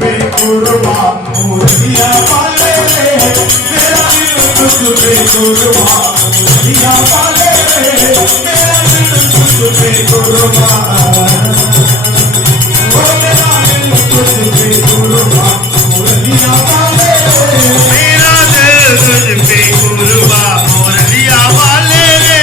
पे कुर्बान मुरलिया वाले मेरा दिल तुझ पे कुर्बान मुरलिया वाले मेरा दिल तुझ पे कुर्बान ओ मेरा दिल तुझ पे कुर्बान मुरलिया वाले मेरा दिल तुझ पे कुर्बान मुरलिया वाले रे।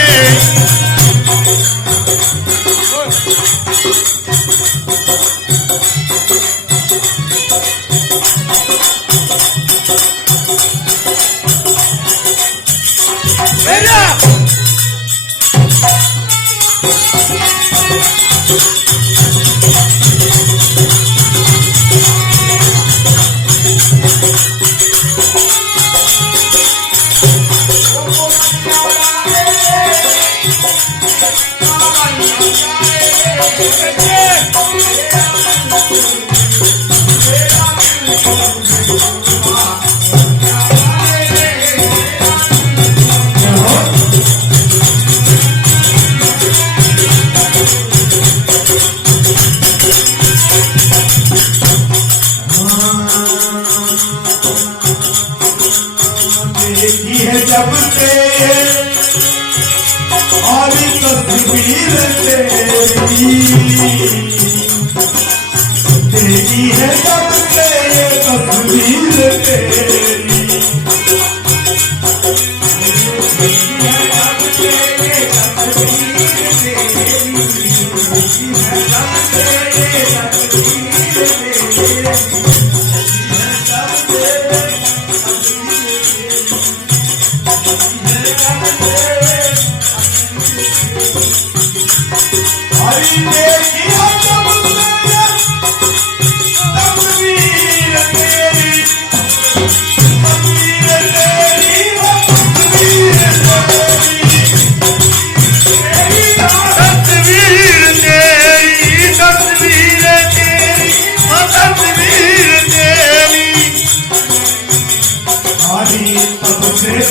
देखी है जब से और तस्वीर तेरी देखी है जब से तस्वीर तेरी देखी है जब से तस्वीर तेरी देखी है जब से तस्वीर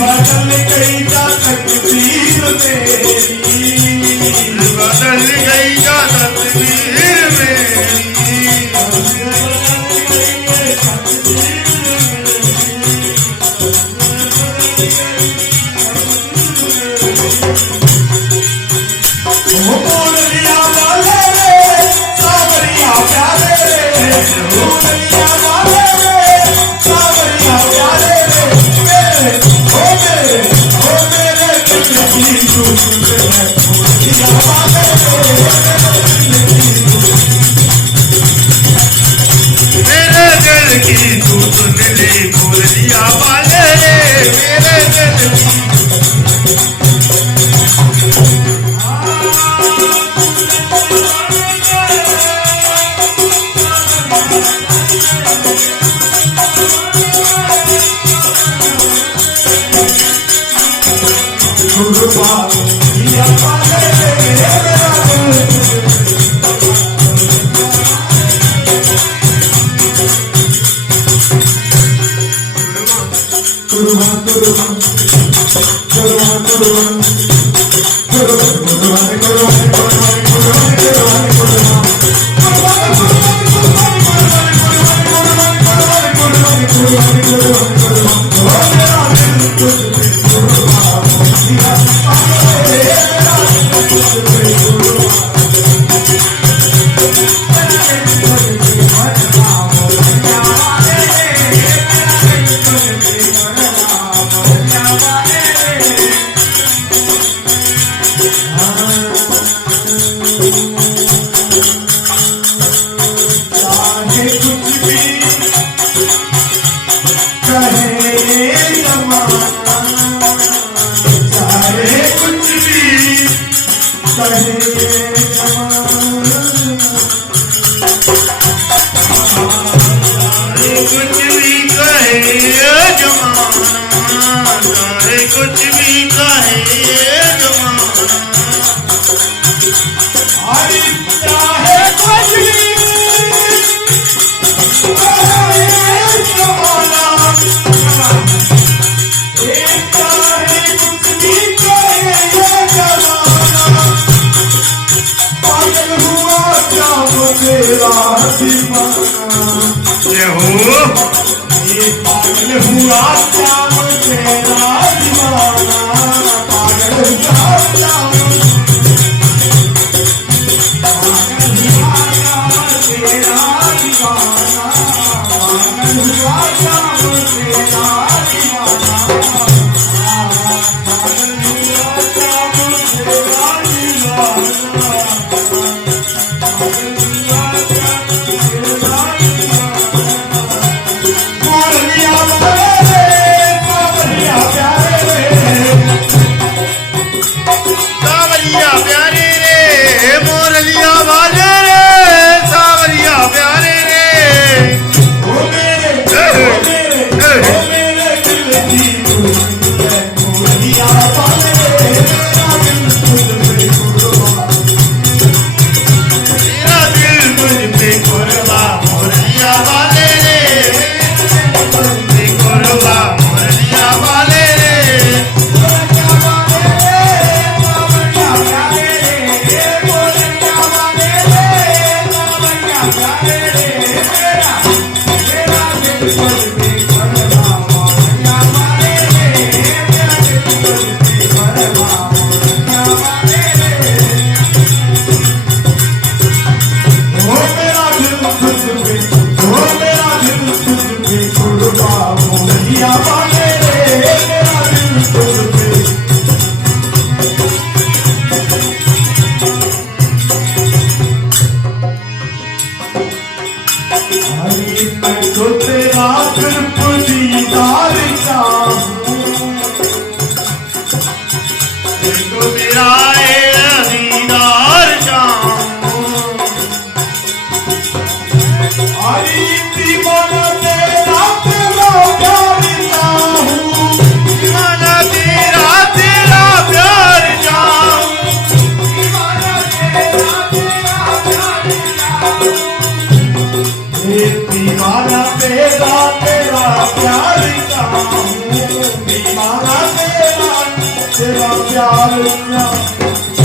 बदल गई जा तकदीर मेरी बदल गई जा तकदीर मेरी मुरलिया वाले सावरिया प्यारे मुरलिया वाले सावरिया प्यारे मेरे दिल की तू सुन ले मुरलिया वाले रे मेरे दिल की कुर्बान मुरलिया वाले मेरा दिल कुर्बान कुर्बान कुर्बान कुर्बान कुछ भी कहे चाहे कुछ भी पागल हुआ क्या वो तेरा हो ये पागल हुआ श्याम तेरा दीवाना पागल हुआ श्याम पागल हुआ श्याम तेरा दीवाना पागल हुआ श्याम तेरा दीवाना पागल हुआ श्याम तेरा दीवाना सावरिया प्यारे रे मोरलिया वाले रे सावरिया प्यारे रे तेरा दिल मुझ पे कुर्बा मोरलिया वाले रे पे कुर्बा मोरलिया वाले रे तेरा सिर्फ दीदार चाहूं तो तेरा दीदार चाहूं हरी दीवाना तेरा तेरा प्यार चाहूं दीवाना तेरा तेरा प्यार चाहूं दीवाना तेरा तेरा प्यार चाहूं ये दीवाना तेरा तेरा प्यार चाहूं दीवाना तेरा तेरा प्यार चाहूं